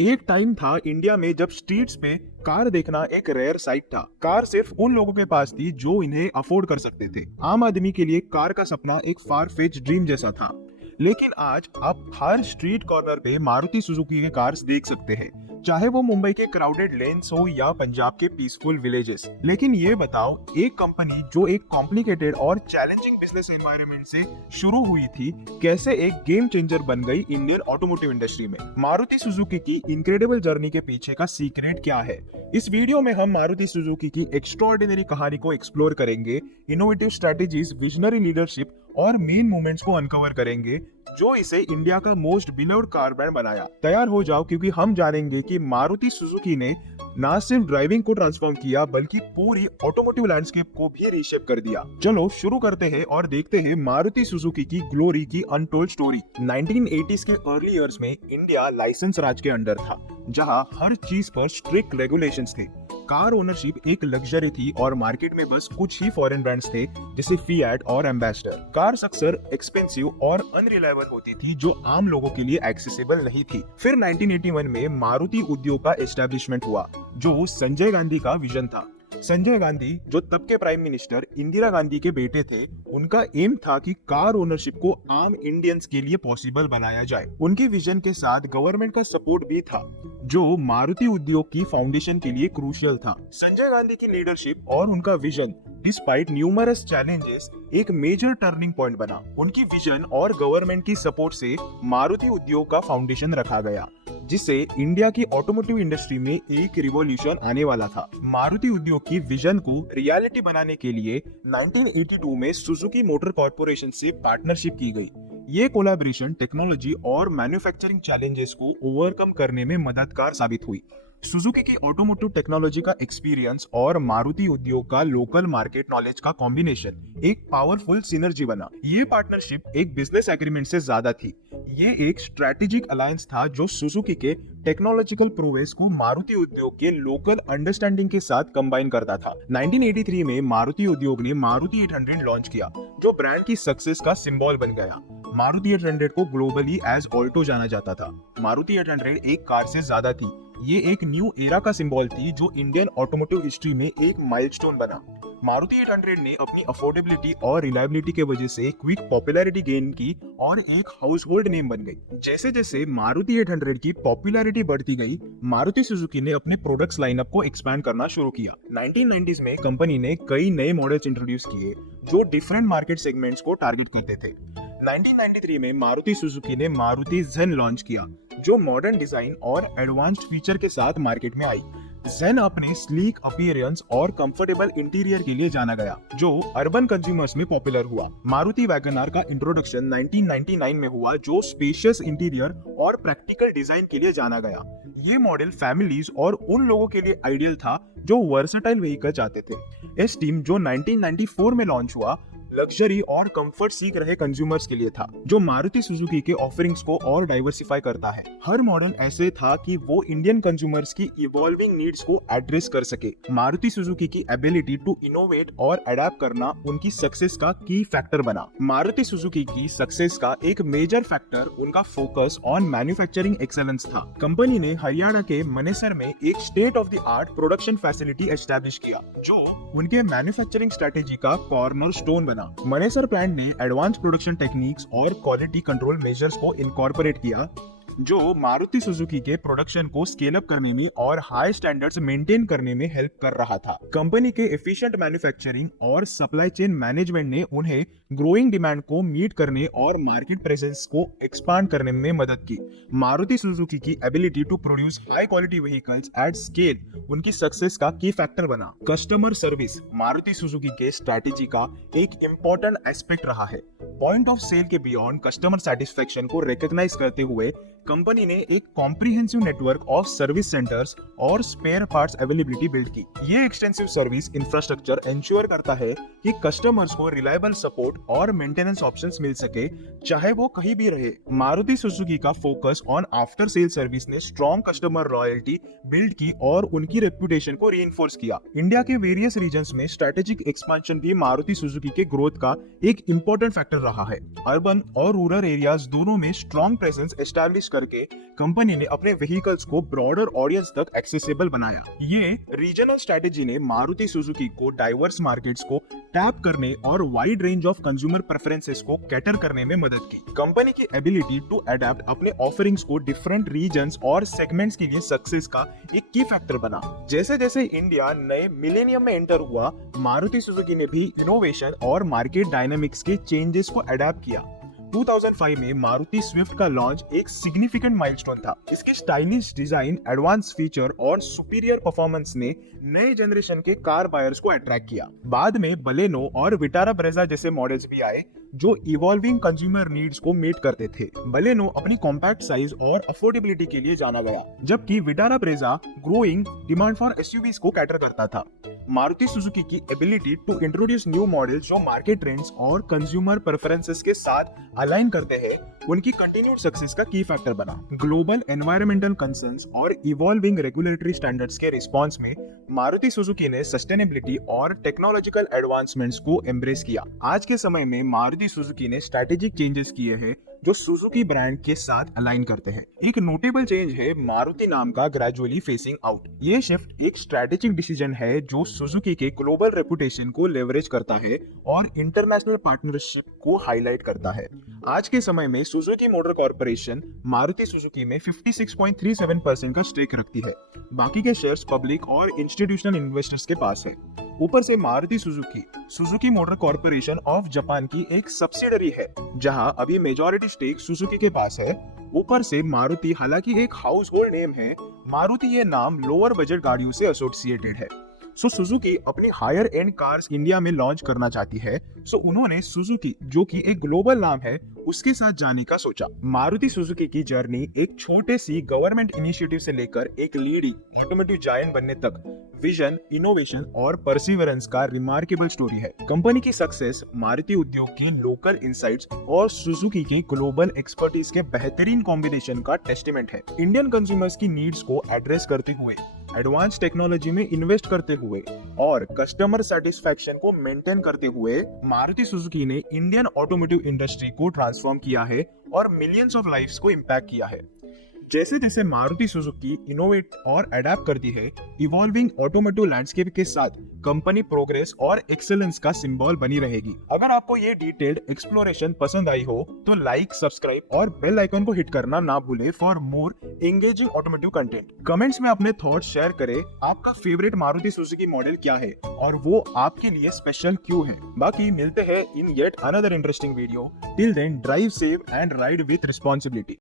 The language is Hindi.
एक टाइम था इंडिया में जब स्ट्रीट्स पे कार देखना एक रेयर साइट था। कार सिर्फ उन लोगों के पास थी जो इन्हें अफोर्ड कर सकते थे। आम आदमी के लिए कार का सपना एक फार फेच ड्रीम जैसा था। लेकिन आज आप हर स्ट्रीट कॉर्नर पे मारुति सुजुकी के कार्स देख सकते हैं, चाहे वो मुंबई के क्राउडेड लेन्स हो या पंजाब के पीसफुल विलेजेस। लेकिन ये बताओ, एक कंपनी जो एक कॉम्प्लिकेटेड और चैलेंजिंग बिजनेस एनवायरनमेंट से शुरू हुई थी, कैसे एक गेम चेंजर बन गई इंडियन ऑटोमोटिव इंडस्ट्री में। मारुति सुजुकी की इनक्रेडिबल जर्नी के पीछे का सीक्रेट क्या है? इस वीडियो में हम मारुति सुजुकी की एक्स्ट्राऑर्डिनरी कहानी को एक्सप्लोर करेंगे, इनोवेटिव स्ट्रेटेजीज, विजनरी लीडरशिप और मेन मोमेंट्स को अनकवर करेंगे जो इसे इंडिया का मोस्ट बिलव्ड कार ब्रांड बनाया। तैयार हो जाओ, क्योंकि हम जानेंगे कि मारुति सुजुकी ने ना सिर्फ ड्राइविंग को ट्रांसफॉर्म किया बल्कि पूरी ऑटोमोटिव लैंडस्केप को भी रीशेप कर दिया। चलो शुरू करते हैं और देखते हैं मारुति सुजुकी की ग्लोरी की अनटोल्ड स्टोरी। 1980s के अर्ली इयर्स में इंडिया लाइसेंस राज के अंडर था, जहां हर चीज पर स्ट्रिक्ट रेगुलेशंस थे। कार ओनरशिप एक लग्जरी थी और मार्केट में बस कुछ ही फॉरेन ब्रांड्स थे, जैसे फिएट और एम्बेसडर। कार्स अक्सर एक्सपेंसिव और अनरिलायबल होती थी, जो आम लोगों के लिए एक्सेसिबल नहीं थी। फिर 1981 में मारुति उद्योग का एस्टेब्लिशमेंट हुआ, जो संजय गांधी का विजन था। संजय गांधी, जो तब के प्राइम मिनिस्टर इंदिरा गांधी के बेटे थे, उनका एम था कि कार ओनरशिप को आम इंडियंस के लिए पॉसिबल बनाया जाए। उनके विजन के साथ गवर्नमेंट का सपोर्ट भी था, जो मारुति उद्योग की फाउंडेशन के लिए क्रूशियल था। संजय गांधी की लीडरशिप और उनका विजन डिस्पाइट न्यूमरस चैलेंजेस एक मेजर टर्निंग पॉइंट बना। उनकी विजन और गवर्नमेंट की सपोर्ट से मारुति उद्योग का फाउंडेशन रखा गया, जिससे इंडिया की ऑटोमोटिव इंडस्ट्री में एक रिवॉल्यूशन आने वाला था। मारुति उद्योग की विजन को रियलिटी बनाने के लिए 1982 में सुजुकी मोटर कॉर्पोरेशन से पार्टनरशिप की गई। ये कोलैबोरेशन टेक्नोलॉजी और मैन्युफैक्चरिंग चैलेंजेस को ओवरकम करने में मददगार साबित हुई। सुजुकी की ऑटोमोटिव टेक्नोलॉजी का एक्सपीरियंस और मारुति उद्योग का लोकल मार्केट नॉलेज का कॉम्बिनेशन एक पावरफुल सिनर्जी बना। ये पार्टनरशिप एक बिजनेस एग्रीमेंट से ज्यादा थी। ये एक स्ट्रेटेजिक अलायंस था जो सुजुकी के टेक्नोलॉजिकल प्रोग्रेस को मारुति उद्योग के लोकल अंडरस्टैंडिंग के साथ कंबाइन करता था। 1983 में मारुति उद्योग ने मारुति 800 लॉन्च किया, जो ब्रांड की सक्सेस का सिंबल बन गया। मारुति 800 को ग्लोबली एज ऑल्टो जाना जाता था। मारुति 800 एक कार से ज्यादा थी। ये एक न्यू एरा का सिंबल थी, जो इंडियन ऑटोमोटिव हिस्ट्री में एक माइलस्टोन बना। मारुति 800 ने अपनी अफोर्डेबिलिटी और रिलायबिलिटी के वजह से क्विक पॉपुलैरिटी गेन की और एक हाउसहोल्ड नेम बन गई। जैसे जैसे मारुति 800 की पॉपुलैरिटी बढ़ती गई, मारुति सुजुकी ने अपने प्रोडक्ट्स लाइनअप को एक्सपैंड करना शुरू किया। 1990s में कंपनी ने कई नए मॉडल्स इंट्रोड्यूस किए, जो डिफरेंट मार्केट सेगमेंट्स को टारगेट करते थे। 1993 में मारुति सुजुकी ने मारुति ज़ेन लॉन्च किया, जो मॉडर्न डिजाइन और एडवांस्ड फीचर के साथ मार्केट में आई। ज़ेन अपने स्लीक अपीयरेंस और कंफर्टेबल इंटीरियर के लिए जाना गया, जो अर्बन कंज्यूमर्स में पॉपुलर हुआ। मारुति वैगनआर का इंट्रोडक्शन 1999 में हुआ, जो स्पेशियस इंटीरियर और प्रैक्टिकल डिजाइन के लिए जाना गया। ये मॉडल फैमिलीज और उन लोगों के लिए आइडियल था जो वर्सेटाइल व्हीकल चाहते थे। एस्टीम, जो 1994 में लॉन्च हुआ, लग्जरी और कंफर्ट सीख रहे कंज्यूमर्स के लिए था, जो मारुति सुजुकी के ऑफरिंग्स को और डाइवर्सिफाई करता है। हर मॉडल ऐसे था कि वो इंडियन कंज्यूमर्स की इवॉल्विंग नीड्स को एड्रेस कर सके। मारुति सुजुकी की एबिलिटी टू इनोवेट और अडेप्ट करना उनकी सक्सेस का की फैक्टर बना। मारुति सुजुकी की सक्सेस का एक मेजर फैक्टर उनका फोकस ऑन मैन्युफैक्चरिंग एक्सेलेंस था। कंपनी ने हरियाणा के मनेसर में एक state of the art production facility establish किया, जो उनके मैन्युफैक्चरिंग स्ट्रेटेजी का कॉर्नर स्टोन बना। मनेसर प्लांट ने एडवांस प्रोडक्शन टेक्निक्स और क्वालिटी कंट्रोल मेजर्स को इनकॉर्पोरेट किया, जो मारुति सुजुकी के प्रोडक्शन को स्केल अप करने में और हाई स्टैंडर्ड्स मेंटेन करने में हेल्प कर रहा था। कंपनी के एफिशिएंट मैन्युफैक्चरिंग और सप्लाई चेन मैनेजमेंट ने उन्हें ग्रोइंग डिमांड को मीट करने और मार्केट प्रेजेंस को एक्सपांड करने में मदद की। मारुति सुजुकी की ability to produce high quality vehicles at scale उनकी सक्सेस का की फैक्टर बना। कस्टमर सर्विस मारुति सुजुकी के स्ट्रेटेजी का एक इम्पोर्टेंट एस्पेक्ट रहा है। पॉइंट ऑफ सेल के बियॉन्ड कस्टमर सेटिस्फेक्शन को रिकॉग्नाइज करते हुए कंपनी ने एक comprehensive network of service centres और स्पेयर पार्ट्स अवेलेबिलिटी बिल्ड की। ये एक्सटेंसिव सर्विस इंफ्रास्ट्रक्चर इंश्योर करता है कि कस्टमर्स को रिलायबल सपोर्ट और मेंटेनेंस ऑप्शंस मिल सके, चाहे वो कहीं भी रहे। मारुति सुजुकी का focus on after sale service ने स्ट्रॉन्ग कस्टमर लॉयल्टी बिल्ड की और उनकी रेपुटेशन को रीइंफोर्स किया। इंडिया के वेरियस रीजन्स में स्ट्रेटेजिक एक्सपेंशन भी मारुति सुजुकी के ग्रोथ का एक इंपॉर्टेंट फैक्टर रहा है। अर्बन और रूरल एरियाज दोनों में स्ट्रॉन्ग प्रेजेंस एस्टैब्लिश करके कंपनी ने अपने व्हीकल्स को ब्रॉडर ऑडियंस तक एक्सेसिबल बनाया। ये रीजनल स्ट्रेटेजी ने मारुति सुजुकी को डाइवर्स मार्केट्स को टैप करने और wide range of consumer preferences को कैटर करने में मदद की। कंपनी की एबिलिटी टू अडेप्ट अपने ऑफरिंग्स को डिफरेंट रीजन्स और सेगमेंट्स के लिए सक्सेस का एक की फैक्टर बना। जैसे जैसे इंडिया नए मिलेनियम में एंटर हुआ, मारुति सुजुकी ने भी इनोवेशन और मार्केट डायनामिक्स के चेंजेस को अडेप्ट किया। 2005 में मारुति स्विफ्ट का लॉन्च एक सिग्निफिकेंट माइलस्टोन था। इसके स्टाइलिश डिजाइन, एडवांस फीचर और सुपीरियर परफॉर्मेंस ने नए जनरेशन के कार बायर्स को अट्रैक्ट किया। बाद में बलेनो और विटारा ब्रेजा जैसे मॉडल्स भी आए जो इवॉल्विंग कंज्यूमर नीड्स को मीट करते थे। बलेनो अपनी कॉम्पैक्ट साइज और अफोर्डेबिलिटी के लिए जाना गया, जबकि Vitara Brezza growing demand for SUVs को कैटर करता था। मारुति सुजुकी की ability to introduce new models जो मार्केट ट्रेंड्स और कंज्यूमर प्रेफरेंसेस के साथ अलाइन करते हैं, उनकी कंटिन्यूड सक्सेस का की फैक्टर बना। ग्लोबल एनवायरमेंटल कंसर्न्स और इवॉल्विंग रेगुलेटरी स्टैंडर्ड्स के रिस्पांस में मारुति सुजुकी ने सस्टेनेबिलिटी और टेक्नोलॉजिकल एडवांसमेंट्स को एम्ब्रेस किया। आज के समय में मारुति सुजुकी ने स्ट्रेटेजिक चेंजेस किए हैं जो सुजुकी ब्रांड के साथ अलाइन करते हैं। एक नोटेबल चेंज है मारुति नाम का ग्रेजुअली फेसिंग आउट। ये शिफ्ट एक स्ट्रेटेजिक डिसीजन है जो सुजुकी के ग्लोबल रेपुटेशन को लेवरेज करता है और इंटरनेशनल पार्टनरशिप को हाईलाइट करता है। आज के समय में Suzuki motor corporation Maruti Suzuki में 56.37% का स्टेक रखती है। बाकी के शेयर्स पब्लिक और इंस्टीट्यूशनल इन्वेस्टर्स के पास है। ऊपर से Maruti Suzuki Suzuki motor corporation of Japan की एक सब्सिडरी है, जहां अभी मेजॉरिटी स्टेक सुजुकी के पास है। ऊपर से मारुति हालांकि एक हाउस होल्ड नेम है, मारुति ये नाम लोअर बजट गाड़ियों से एसोसिएटेड है। सो सुजुकी अपनी हायर एंड कार्स इंडिया में लॉन्च करना चाहती है। सो उन्होंने सुजुकी, जो कि एक ग्लोबल नाम है, उसके साथ जाने का सोचा। मारुति सुजुकी की जर्नी एक छोटे सी गवर्नमेंट इनिशिएटिव से लेकर एक लीडिंग ऑटोमोटिव जायंट बनने तक विजन, इनोवेशन और परसिवरेंस का रिमार्केबल स्टोरी है। कंपनी की सक्सेस मारुति उद्योग के लोकल इनसाइट्स और सुजुकी के ग्लोबल एक्सपर्टीज के बेहतरीन कॉम्बिनेशन का टेस्टिमेंट है। इंडियन कंज्यूमर्स की नीड्स को एड्रेस करते हुए, एडवांस टेक्नोलॉजी में इन्वेस्ट करते हुए और कस्टमर सेटिस्फैक्शन को मेंटेन करते हुए मारुति सुजुकी ने इंडियन ऑटोमोटिव इंडस्ट्री को ट्रांसफॉर्म किया है और मिलियंस ऑफ लाइव्स को इम्पैक्ट किया है। जैसे जैसे मारुति सुजुकी इनोवेट और अडेप्ट करती है, इवॉल्विंग ऑटोमोटिव लैंडस्केप के साथ कंपनी प्रोग्रेस और एक्सेलेंस का सिंबल बनी रहेगी। अगर आपको ये डिटेल्ड एक्सप्लोरेशन पसंद आई हो तो लाइक, सब्सक्राइब और बेल आइकन को हिट करना ना भूले for more engaging automotive content. Comments में अपने थॉट्स शेयर करें। आपका फेवरेट मारुति सुजुकी मॉडल क्या है और वो आपके लिए स्पेशल क्यों है। बाकी मिलते हैं in yet another interesting video. Till then drive safe and ride with responsibility.